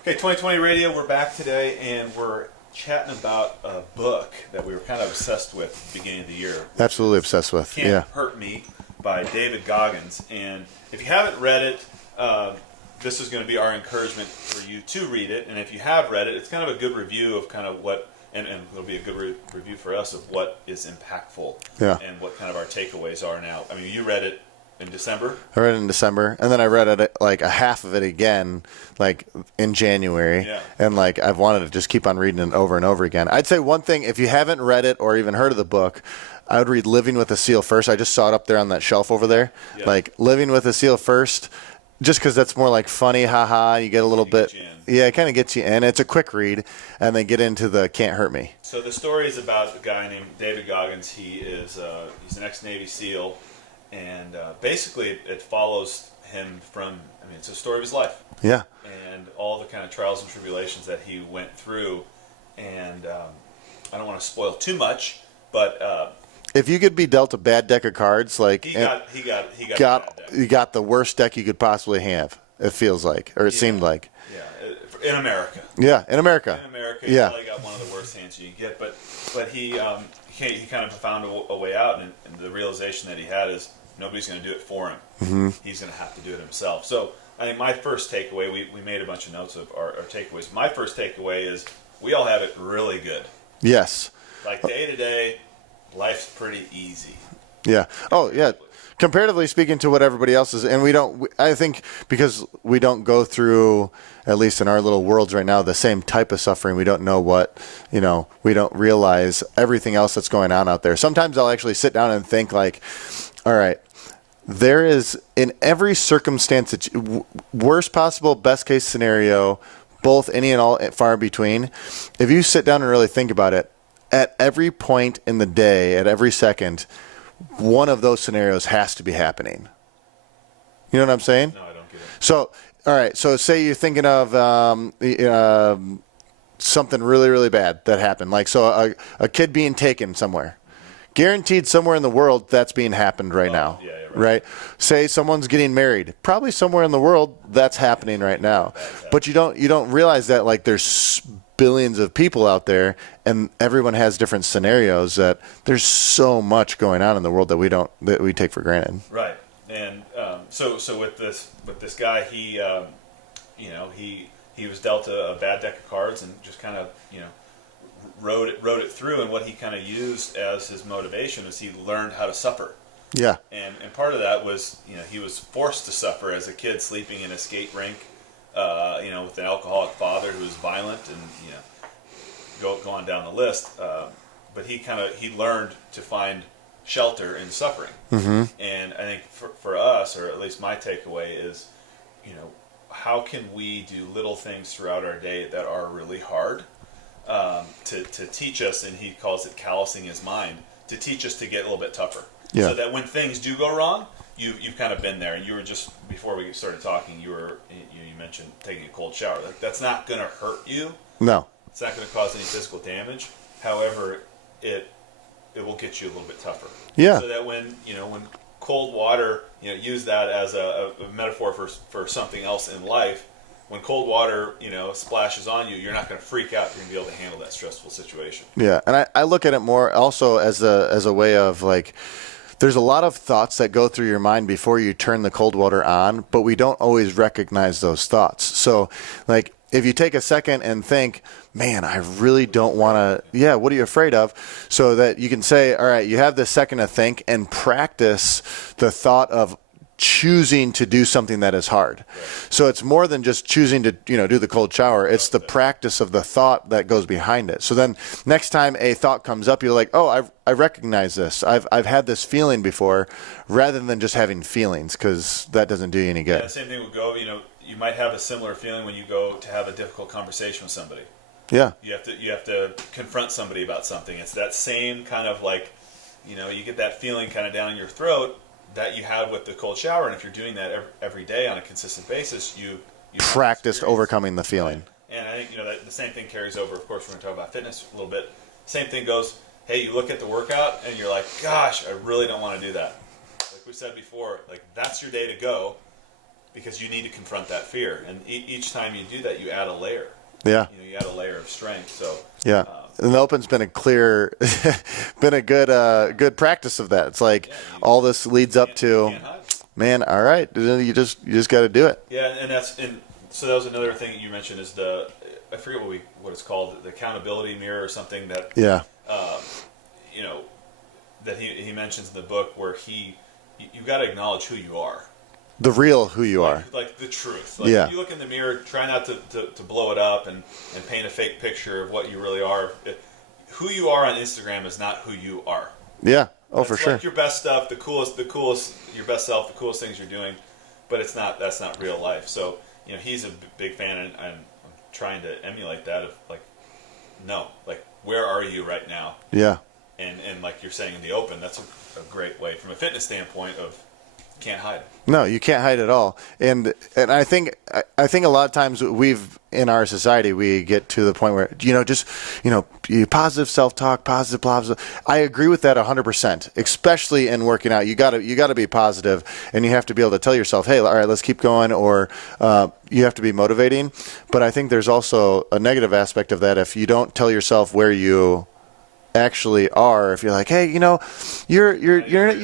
Okay, 2020 Radio, we're back today, and we're chatting about a book that we were kind of obsessed with at the beginning of the year. Absolutely obsessed with, Can't Hurt Me by David Goggins. And if you haven't read it, this is going to be our encouragement for you to read it. And if you have read it, it's kind of a good review of kind of what, and it'll be a good review for us of what is impactful and what kind of our takeaways are now. I mean, you read it in December? I read it in December, and then I read it like a half of it again, like in January. Yeah. And like I've wanted to just keep on reading it over and over again. I'd say one thing, if you haven't read it or even heard of the book, I would read Living with a Seal first. I just saw it up there on that shelf over there. Yeah. Like Living with a Seal first, just because that's more like funny, haha. You get a little bit. Yeah, it kind of gets you in. It's a quick read, and then get into the Can't Hurt Me. So the story is about a guy named David Goggins. He's an ex-Navy SEAL. And basically, it follows him from, I mean, it's a story of his life. Yeah. And all the kind of trials and tribulations that he went through. And I don't want to spoil too much, but if you could be dealt a bad deck of cards, like he got a bad deck. You got the worst deck you could possibly have. It feels like, or it seemed like. Yeah, in America. Yeah, in America. In America, he probably got one of the worst hands you can get. But he kind of found a way out, and the realization that he had is nobody's going to do it for him. Mm-hmm. He's going to have to do it himself. So I think my first takeaway, we made a bunch of notes of our takeaways. My first takeaway is we all have it really good. Yes. Like day to day, life's pretty easy. Yeah. Oh, yeah. Comparatively speaking to what everybody else is, and I think because we don't go through, at least in our little worlds right now, the same type of suffering. We don't know we don't realize everything else that's going on out there. Sometimes I'll actually sit down and think like, all right, there is in every circumstance, worst possible, best case scenario, both any and all far between. If you sit down and really think about it, at every point in the day, at every second, one of those scenarios has to be happening. You know what I'm saying? No, I don't get it. So, all right. So say you're thinking of something really, really bad that happened. Like, so a kid being taken somewhere. Guaranteed somewhere in the world that's being happened right now. Yeah, right. Say someone's getting married. Probably somewhere in the world that's happening right now. But you don't realize that like there's billions of people out there and everyone has different scenarios, that there's so much going on in the world that we take for granted. Right. And so with this guy, he was dealt a bad deck of cards and just kind of wrote it through. And what he kind of used as his motivation is he learned how to suffer. Yeah. And part of that was he was forced to suffer as a kid, sleeping in a skate rink, with an alcoholic father who was violent, and go on down the list. But he learned to find shelter in suffering. Mm-hmm. And I think for us, or at least my takeaway is, how can we do little things throughout our day that are really hard to teach us, and he calls it callousing his mind, to teach us to get a little bit tougher. Yeah. So that when things do go wrong, you've kind of been there. And you were just, before we started talking, you mentioned taking a cold shower. That's not going to hurt you. No. It's not going to cause any physical damage. However, it will get you a little bit tougher. Yeah. So that when cold water, use that as a metaphor for something else in life. When cold water, splashes on you, you're not going to freak out. You're going to be able to handle that stressful situation. Yeah, and I look at it more also as a way of like, there's a lot of thoughts that go through your mind before you turn the cold water on, but we don't always recognize those thoughts. So, like, if you take a second and think, man, I really don't want to, what are you afraid of? So that you can say, all right, you have this second to think and practice the thought of choosing to do something that is hard. Right. So it's more than just choosing to, do the cold shower. It's the practice of the thought that goes behind it. So then next time a thought comes up, you're like, oh, I recognize this. I've had this feeling before, rather than just having feelings, because that doesn't do you any good. Yeah, the same thing would go, you might have a similar feeling when you go to have a difficult conversation with somebody. Yeah. You have to confront somebody about something. It's that same kind of like, you get that feeling kind of down in your throat that you have with the cold shower. And if you're doing that every day on a consistent basis, you practiced overcoming the feeling. And I think that the same thing carries over. Of course, we're going to talk about fitness a little bit. Same thing goes, hey, you look at the workout and you're like, gosh, I really don't want to do that. Like we said before, like that's your day to go. because you need to confront that fear, and each time you do that, you add a layer. Yeah. You add a layer of strength. So yeah. And the open's been a clear, been a good practice of that. It's like all this leads up to, man. All right, you just got to do it. Yeah, and so that was another thing that you mentioned is I forget what it's called, the accountability mirror or something that that he mentions in the book, where you got to acknowledge who you are. The real who you are. Like the truth. If you look in the mirror, try not to blow it up and paint a fake picture of what you really are. Who you are on Instagram is not who you are. Yeah. Oh, it's for sure. Like your best stuff, the coolest, your best self, the coolest things you're doing, but that's not real life. So, he's a big fan, and I'm trying to emulate that of where are you right now? Yeah. And like you're saying in the open, that's a great way from a fitness standpoint of can't hide. No, you can't hide at all. And I think a lot of times in our society we get to the point where you positive self-talk, positive. I agree with that 100%. Especially in working out, you got to be positive, and you have to be able to tell yourself, hey, all right, let's keep going, or you have to be motivating. But I think there's also a negative aspect of that if you don't tell yourself where you actually are. If you're like, hey, you're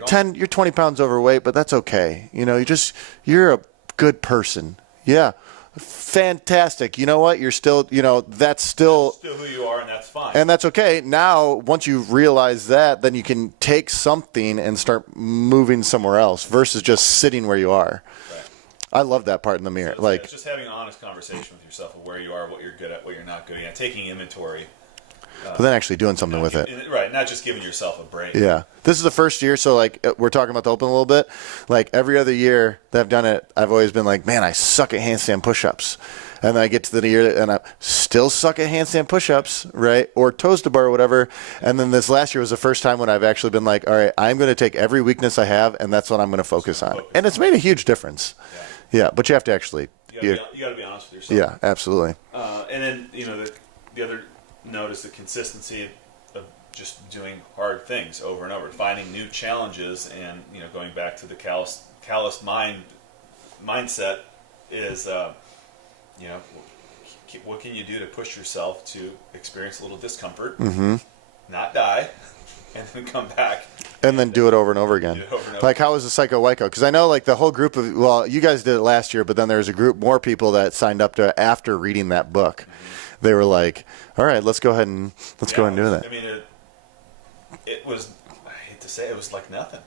20 pounds overweight, but that's okay. You're a good person. Yeah. Fantastic. You know what? You're still, that's still who you are, and that's fine. And that's okay. Now, once you realize that, then you can take something and start moving somewhere else versus just sitting where you are. Right. I love that part in the mirror. So it's just having an honest conversation with yourself of where you are, what you're good at, what you're not good at, taking inventory. But then actually doing something with it. Right, not just giving yourself a break. Yeah. This is the first year, so we're talking about the open a little bit. Like every other year that I've done it, I've always been like, man, I suck at handstand push-ups. And then I get to the year and I still suck at handstand push-ups, right? Or toes to bar or whatever. And then this last year was the first time when I've actually been like, all right, I'm going to take every weakness I have, and that's what I'm going to focus on. And it's made a huge difference. Yeah, but you have to actually. You got to be honest with yourself. Yeah, absolutely. And then, the other note is the consistency of just doing hard things over and over, finding new challenges, and going back to the calloused mindset is what can you do to push yourself to experience a little discomfort, not die, and then come back and then do it over and over again. Like, how was the Psycho Wyco? Because I know the whole group of, you guys did it last year, but then there was a group more people that signed up to after reading that book. They were like, all right, let's go ahead and do that. I mean, it was, I hate to say it was like nothing.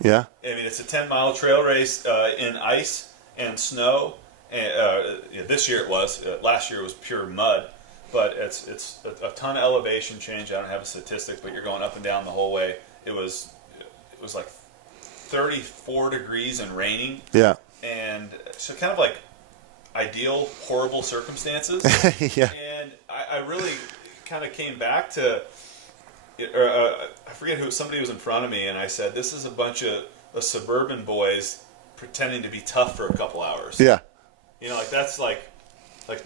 Yeah. I mean, it's a 10-mile trail race in ice and snow. And this year it was. Last year it was pure mud. But it's a ton of elevation change. I don't have a statistic, but you're going up and down the whole way. It was like 34 degrees and raining. Yeah. And so kind of like ideal, horrible circumstances. Yeah. And I really kind of came back to, I forget who, somebody was in front of me, and I said, this is a bunch of suburban boys pretending to be tough for a couple hours. Yeah. That's like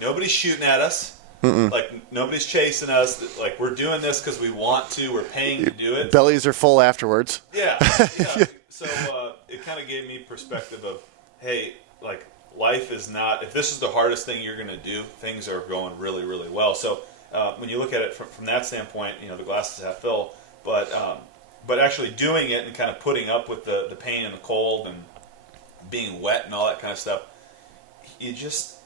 nobody's shooting at us. Mm-mm. Like nobody's chasing us. Like we're doing this because we want to. We're paying to do it. Bellies are full afterwards. Yeah. So it kind of gave me perspective of, hey, like life is not. If this is the hardest thing you're going to do, things are going really, really well. So when you look at it from that standpoint, the glass is half full. But actually doing it and kind of putting up with the pain and the cold and being wet and all that kind of stuff, you just.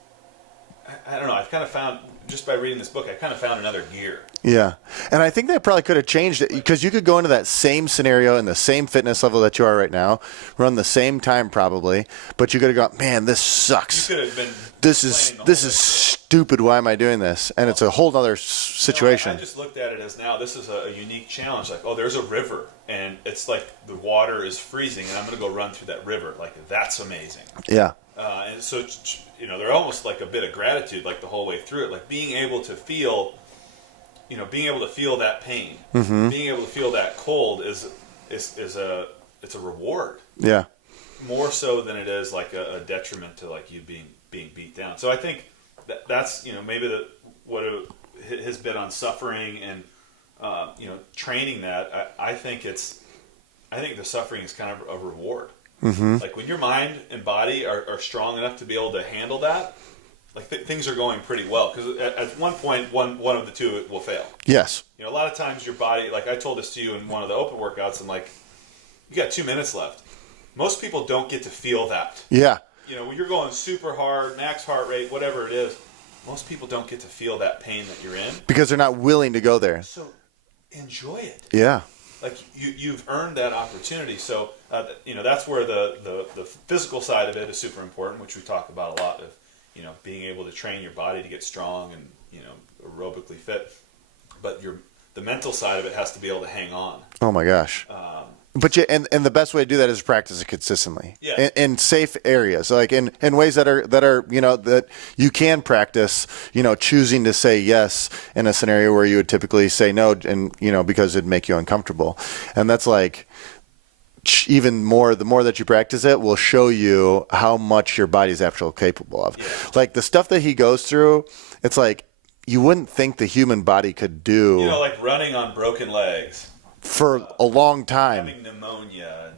I don't know. I've kind of found, just by reading this book, I kind of found another gear. Yeah. And I think that probably could have changed it, because you could go into that same scenario in the same fitness level that you are right now, run the same time probably, but you could have gone, man, this sucks. You could have been. This is stupid. Why am I doing this? And it's a whole other situation. I just looked at it as, now this is a unique challenge. Like, there's a river, and it's like the water is freezing, and I'm going to go run through that river. Like, that's amazing. Yeah. And so, they're almost like a bit of gratitude, like the whole way through it, like being able to feel that pain, being able to feel that cold is a reward. Yeah. More so than it is like a detriment to like you being beat down. So I think that's maybe his bit on suffering and training that. I think the suffering is kind of a reward. Like when your mind and body are strong enough to be able to handle that, like things are going pretty well. Because at one point, one of the two will fail. Yes. You know, a lot of times your body, like I told this to you in one of the open workouts, I'm like, you got 2 minutes left. Most people don't get to feel that. Yeah. You know, when you're going super hard, max heart rate, whatever it is, most people don't get to feel that pain that you're in. Because they're not willing to go there. So enjoy it. Yeah. Like you've earned that opportunity. So, you know, that's where the physical side of it is super important, which we talk about a lot of, you know, being able to train your body to get strong and, you know, aerobically fit. But the mental side of it has to be able to hang on. Oh my gosh. But and the best way to do that is practice it consistently. Yeah. In safe areas, like in ways that are you know that you can practice. You know, choosing to say yes in a scenario where you would typically say no, and you know because it'd make you uncomfortable. And that's like even more. The more that you practice it, will show you how much your body's actually capable of. Yeah. Like the stuff that he goes through, it's like you wouldn't think the human body could do. You know, like running on broken legs. For a long time. Having pneumonia.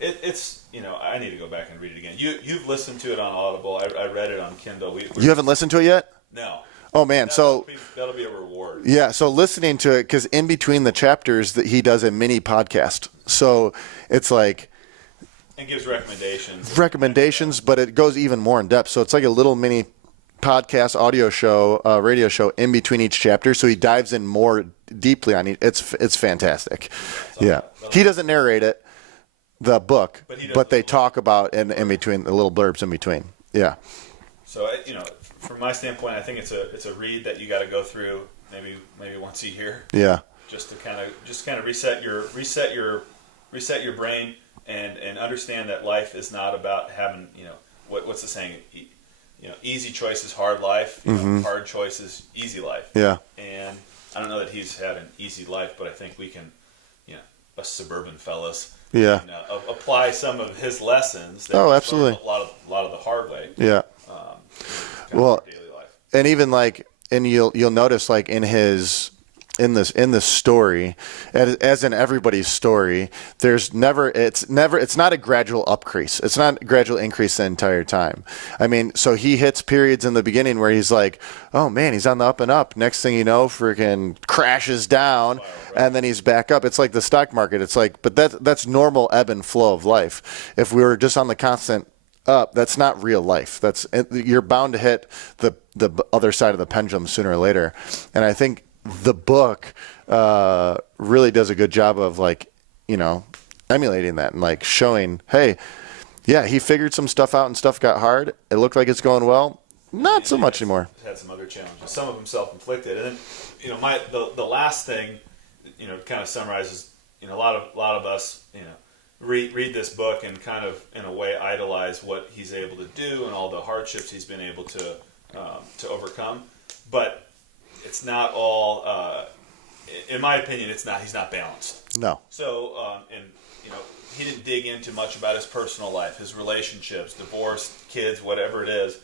And, it's, you know, I need to go back and read it again. You've listened to it on Audible. I read it on Kindle. You haven't listened to it yet? No. Oh, man. That'll be a reward. Yeah. So listening to it, because in between the chapters that he does a mini podcast. So it's like. And gives recommendations. Recommendations, but it goes even more in depth. So it's like a little mini podcast, audio show, radio show in between each chapter. So he dives in more deeply on it. It's fantastic. Yeah. He doesn't narrate it, the book, but they talk about in between the little blurbs in between. Yeah. So you know, from my standpoint, I think it's a read that you got to go through maybe once a year. Yeah. Just to kind of reset your brain and understand that life is not about having, you know, what's the saying? You know, easy choices, hard life. You know, hard choices, easy life. Yeah. And I don't know that he's had an easy life, but I think we can, you know, us suburban fellas, yeah, can, apply some of his lessons. That absolutely. A lot of the hard way. Yeah. Well, daily life. And even like, and you'll notice like in this story, as in everybody's story, it's not a gradual increase. It's not a gradual increase the entire time. I mean, so he hits periods in the beginning where he's like, oh man, he's on the up and up. Next thing you know, freaking crashes down, and then he's back up. It's like the stock market. It's like, but that's normal ebb and flow of life. If we were just on the constant up, that's not real life. You're bound to hit the other side of the pendulum sooner or later. And I think the book really does a good job of like, you know, emulating that and like showing, hey, yeah, he figured some stuff out and stuff got hard. It looked like it's going well. Not so much anymore. Had some other challenges, some of them self-inflicted, and then, you know, the last thing, you know, kind of summarizes, you know, a lot of us, you know, read this book and kind of in a way idolize what he's able to do and all the hardships he's been able to overcome, but it's not all, in my opinion, he's not balanced. No. So, and, you know, he didn't dig into much about his personal life, his relationships, divorce, kids, whatever it is.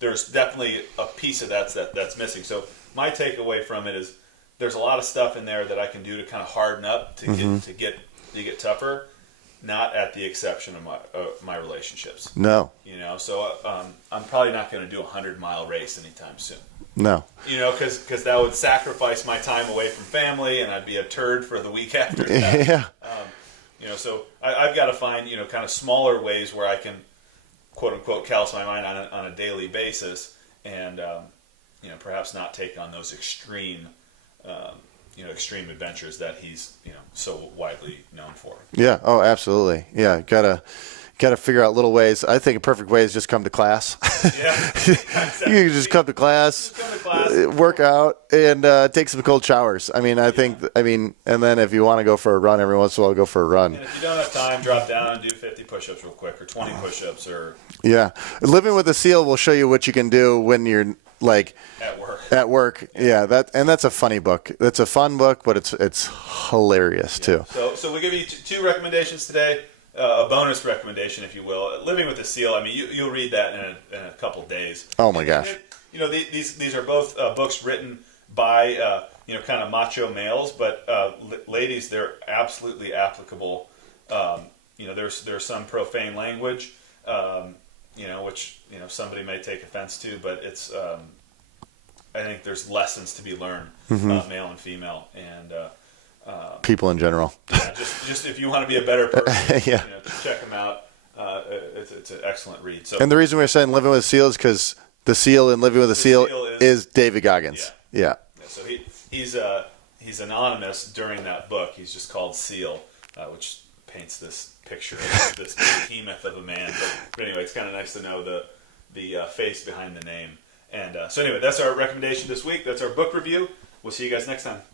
There's definitely a piece of that's missing. So my takeaway from it is there's a lot of stuff in there that I can do to kind of harden up to get tougher, not at the exception of my relationships. No. You know, so I'm probably not going to do a 100-mile race anytime soon. No. You know, because that would sacrifice my time away from family, and I'd be a turd for the week after that. Yeah. You know, so I've got to find, you know, kind of smaller ways where I can, quote unquote, callous my mind on a daily basis, and you know, perhaps not take on those extreme adventures that he's, you know, so widely known for. Yeah. Oh, absolutely. Yeah. Gotta figure out little ways. I think a perfect way is just come to class. Yeah. Exactly. You can just come to class, work out, and take some cold showers. I mean, and then if you want to go for a run every once in a while, go for a run. And if you don't have time, drop down and do 50 push-ups real quick, or 20 push-ups, or... Yeah. Living with a SEAL will show you what you can do when you're, like... At work. Yeah. That's a funny book. It's a fun book, but it's hilarious, too. So we give you two recommendations today. A bonus recommendation, if you will. Living with a SEAL. I mean, you'll read that in a couple days. Oh my gosh! You know, these are both books written by you know, kind of macho males, but ladies, they're absolutely applicable. there's some profane language, which somebody may take offense to, but it's I think there's lessons to be learned, male and female, and people in general. Yeah, just if you want to be a better person, yeah. Check them out. It's an excellent read. So, and the reason we're saying Living with a Seal is because the seal in Living with a Seal is David Goggins. Yeah. So he's anonymous during that book. He's just called Seal, which paints this picture of this behemoth of a man. But anyway, it's kind of nice to know the face behind the name. And so anyway, that's our recommendation this week. That's our book review. We'll see you guys next time.